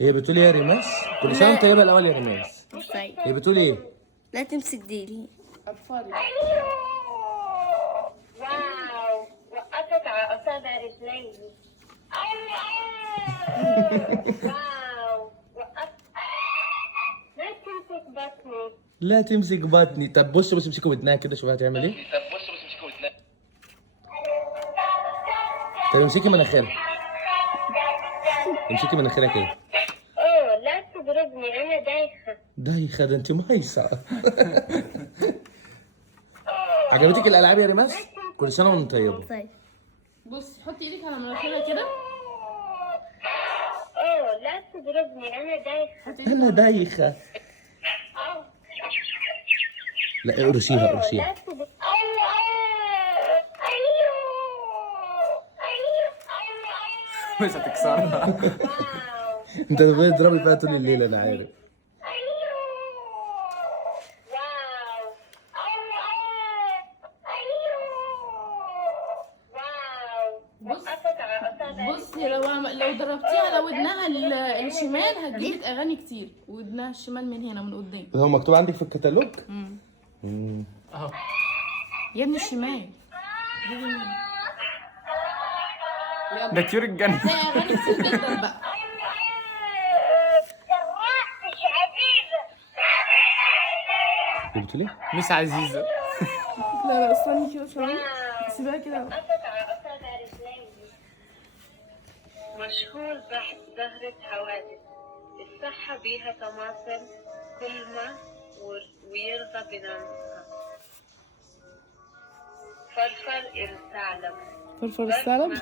هي بتقول ايه يا ريماس؟ كل سنه وانت طيبه الاول يا ريماس. طيب هي بتقول ايه؟ لا تمسك ديلي. أطفالي. واو، وقفت على أصابع رجلي. واو، وقفت. لا تمسك بطني. لا تمسك بطني. طب بص امسكي ودنها كده شوفي هتعمل ايه. طب امسكي مناخيرها. امسكي مناخيرها كده. أوه، لا تضربني، أنا دايخة. دايخه ده انت مهيصه. عجبتك الالعاب يا ريماس؟ كل سنه وانت طيبه. طيب بصي حطي ايدك على مناخيرها كده. أوه، لا تضربني، أنا دايخة. حطي ايدك انا دايخه. لا ارشيها لا ارشيها. تضربني. مش هتكسرها. واو. انت بتضربي فيها طول الليل انا عارف. بصي لو ضربتيها على ودنها الشمال هتجيبك اغاني كتير. ودنها الشمال من هنا من قدام. هو مكتوب عندك في الكتالوج؟ اهو. يا ابني الشمال. ده طيور الجنة. هتلاقي اغاني كتير جدا بقى. بتقول ايه؟ مش عزيزة. لا استني كده ثواني. سيبها كده. مشهور بظهرة حوادث، الصحة بيها طماطم كلمة ويرضى بنامها. فرفر الثعلب. فرفر الثعلب.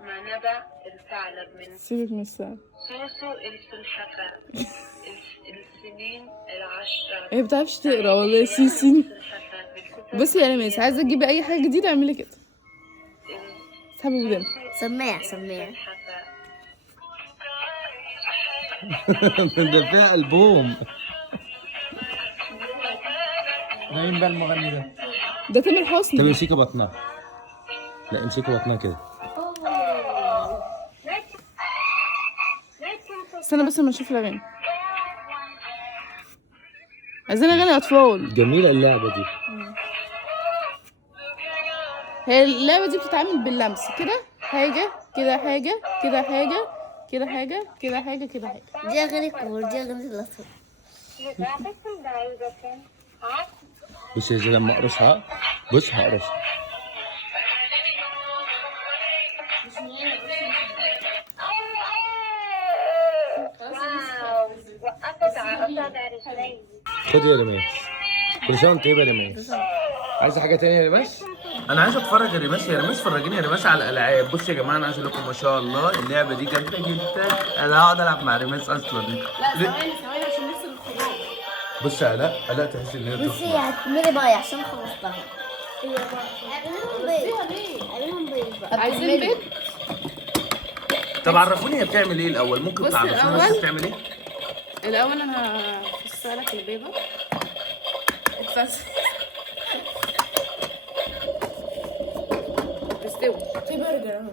ما نبع الثعلب من سيبك من الثعلب. سوسو السلحفاة. السنين العشرة. هي بتعرفش تقرا والله سيسين. السلحفاة بالكتب. بصي يا ريماس عايزه تجيبي اي حاجه جديده اعملي كده. اسحبي ودانك. سماع السلحفاة. ده فيها البوم. ده مين بقى المغني ده؟ ده تامر طب حسني. امسكي بطنها. لا امسكي بطنها كده. استنى بس لما اشوف الاغاني. عايزين اغاني اطفال. جميله اللعبه دي. هي اللعبه دي بتتعمل باللمس كده حاجه كده حاجه كده حاجه كده حاجه كده حاجه كده حاجه. دي أغاني كبار، دي أغاني الأطفال. لذاذة بعيدة. بص يا زلمه لما اقرصها. بص هقرصها. واو، وقفت على أصابع رجلي. خدي يا ريماس. كل سنه وانت طيبه يا ريماس. عايزه حاجه تانية يا ريماس؟ انا عايز اتفرج يا ريماس. يا ريماس فرجيني يا ريماس على الالعاب. بص يا جماعه انا عايز اقول لكم ما شاء الله اللعبه دي جامده جدا. انا هقعد العب مع ريماس اصلا. لا ثواني عشان نفصل الخضار. بص يا الاء تحس ان هي بصي طفله. هتعملي باي عشان خلصتها. اعمليهم بيض. ليه؟ اعمليهم بيض بقى. عايزين بيض؟ طب عرفوني هي بتعمل ايه الاول. ممكن بص تعرفونا الأول. بس بتعمل ايه؟ الاول انا هفصلك البيضه. اتفصل. استوي. في برجر اهو.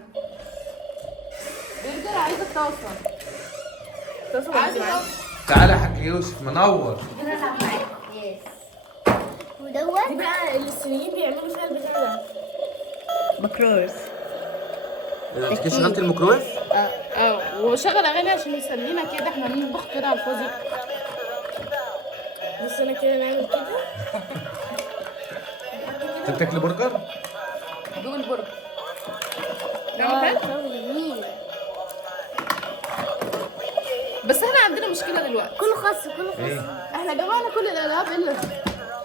برجر عايزه طاسه. عايزه طاسه. تعالى يا حاج يوسف منور. يس. ودوت دي بقى اللي الصينيين بيعملوا فيها البتاع ده. مكروز. انت شغلت الميكرويف؟ اه وشغل اغاني عشان يسلينا كده. احنا بنطبخ كده على الفاضي. بس انا كده نعمل كده. انت بتاكل برجر؟ دوق البرجر. جميل. بس احنا عندنا مشكله دلوقتي. كله خاص كله خاص. ايه؟ احنا جمعنا كل الالعاب الا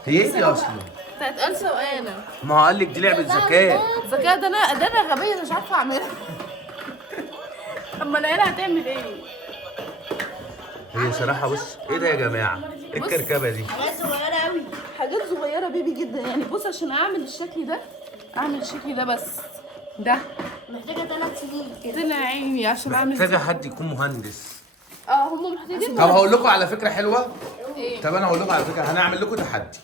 هي ايه دي اصلا؟ بتاعت انسه وانا. ما هو قال لك دي لعبه ذكاء. الذكاء ده انا غبيه مش عارفه اعملها. اما العيله هتعمل ايه؟ هي صراحه بص ايه ده يا جماعه؟ ايه الكركبه دي؟ حاجات صغيرة أوي. حاجات صغيره بيبي جدا يعني. بص عشان اعمل الشكل ده اعمل الشكل ده بس ده محتاجة 3 سنين كده. طلع عيني عشان اعمل محتاجه حد يكون مهندس. هم محتاجين. طب هقول لكم على فكره حلوه. ايه؟ طب انا هقول لكم على فكره هنعمل لكم تحدي.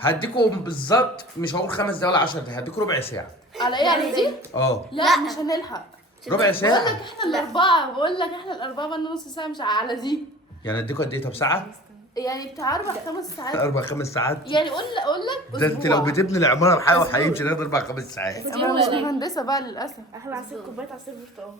هديكم بالظبط مش هقول 5 دقايق ولا 10 دقايق. هديكم ربع ساعه. على ايه يعني دي؟ اه لا مش هنلحق. ربع بقول لك ساعة احنا الاربعه، بقول لك احنا الاربعه بقى نص ساعه مش على دي، يعني اديكوا قد ايه؟ طب ساعة؟ يعني بتاع 4-5 ساعات. 4-5 ساعات؟ يعني قول لك ده انت لو بتبني العمارة بحاجة هيمشي لغاية 4-5 ساعات. انا مش مهندسه بقى للاسف. احلى عصير كوبايه عصير برتقال.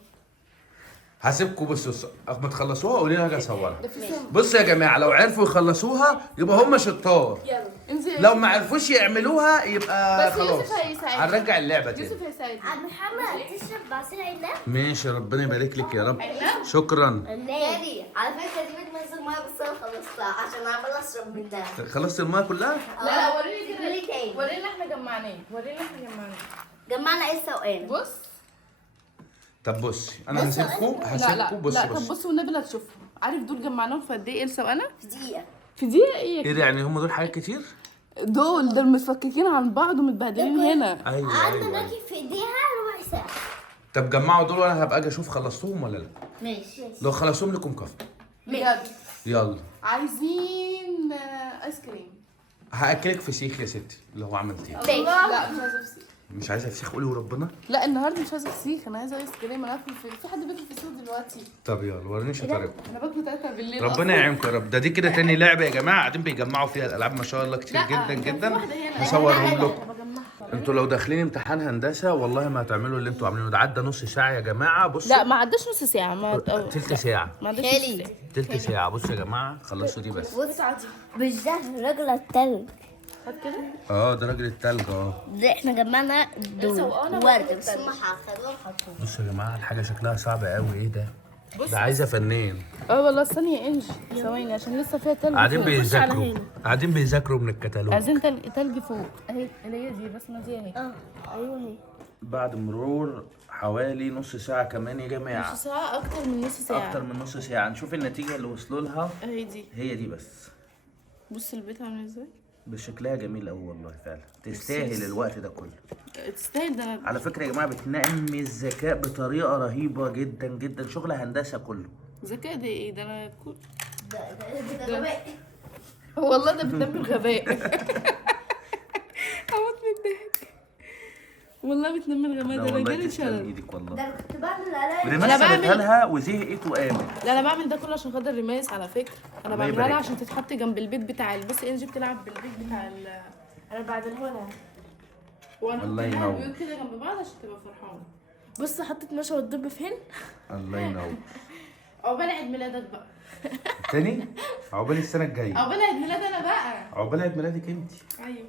هسيبكم بصوا ما تخلصوها قولي لي هاجي اصورها. ده في سم. بصوا يا جماعة لو عرفوا يخلصوها يبقى هم شطار. يلا انزل. لو ما عرفوش يعملوها يبقى بس خلاص يوسف هيساعدني. هنرجع اللعبة تاني. يوسف هيساعدني. عم محمد تشرب عصير عناب؟ ماشي ربنا يبارك لك يا رب. شكرا. نادي على فكره دي بتنزل ميه بس انا خلصتها عشان اعمل اشرب منها. خلصت المايه كلها؟ لا وريني قولي كده، تاني. ورينا احنا جمعناه، ورينا احنا جمعناه. جمعنا ايه السوقان؟ بص طب بصي انا هسيبكم لا بص طب بص. بص والنبي لا تشوفهم. عارف دول جمعناهم في قد ايه إلسا وانا؟ في دقيقه. في دقيقه ايه؟ ايه ده يعني هم دول حاجات كتير؟ دول متفككين عن بعض ومتبهدلين هنا. ايوه قعدنا ايوه ناكل في ايديها ربع ساعه. طب جمعوا دول وانا هبقى اجي اشوف خلصتوهم ولا لا. ماشي. لو خلصتهم لكم كفر. بجد يلا عايزين ايس كريم. هاكلك فسيخ يا ستي لو عملتيه. ماشي. لا مش عايزه فسيخ. مش عايزه فسيخ قولي وربنا. لا النهارده مش عايزه فسيخ، انا عايزه ايس كريم. انا اكل في حد بياكل فسيخ دلوقتي؟ طب يلا وريني شطارتكم. انا باكل 3 بالليل ربنا أصلاً. يعينكم يا رب. ده دي كده تاني لعبه يا جماعه قاعدين بيجمعوا فيها الالعاب ما شاء الله كتير لا، جدا كان في جدا. واحدة هنا. هصورهم لكم. انتوا لو داخلين امتحان هندسه والله ما هتعملوا اللي انتوا عاملينه ده. عدى نص ساعه يا جماعه بصوا. لا ما عداش نص ساعه، ما تلت ساعه. ما عداش نص ساعه. تلت ساعه. بصوا يا جماعه خلصوا دي بس. بص مش ده رجل التلج. هات كده. اه ده راجل التلج اه. ده احنا جمعنا دول سوقانا ورد بقى بس هم خدوهم حطوهم. بصوا يا جماعه الحاجه شكلها صعب قوي. ايه ده؟ ده عايزه فنان. والله استني يا انجي ثواني عشان لسه فيها تلج. قاعدين فوق. بيذاكروا قاعدين بيذاكروا من الكتالوج. عايزين تلج فوق اهي اللي هي دي الرسمه دي اهي. ايوه هي. بعد مرور حوالي نص ساعه كمان يا جماعه. نص ساعه اكتر من نص ساعه. اكتر من نص ساعه. نشوف النتيجه اللي وصلوا لها. اهي دي. هي دي بس. بص البيت عامل ازاي. بشكلها جميل قوي والله فعلا. تستاهل الوقت ده كله. تستاهل. ده انا على فكره يا جماعه بتنمي الذكاء بطريقه رهيبه جدا جدا. شغل هندسه كله. ذكاء ده ايه ده انا ده غباء. والله ده بتنمي الغباء. هموت من الضحك. والله بتنمي الغباء لا ده انا والله جالي تسلم شلل. ايدك والله. ده انا كنت بعمل عليا. ريماس أنا بعمل- سابتها لها وزهقت وقامت. لا انا بعمل ده كله عشان خاطر ريماس على فكره. انا الله بعملها يبارك لها لك. عشان تتحط جنب البيت بتاع بص انجي بتلعب بالبيت بتاع انا بعدلها لها. وانا الله حاطط لها ينور. البيوت كده جنب بعض عشان تبقى فرحانه. بص حطيت نشا والدب فين؟ الله ينور. عقبال عيد ميلادك بقى. تاني عقبال السنه الجايه. عقبال عيد ميلاد انا بقى. عقبال عيد ميلادك انت. ايوه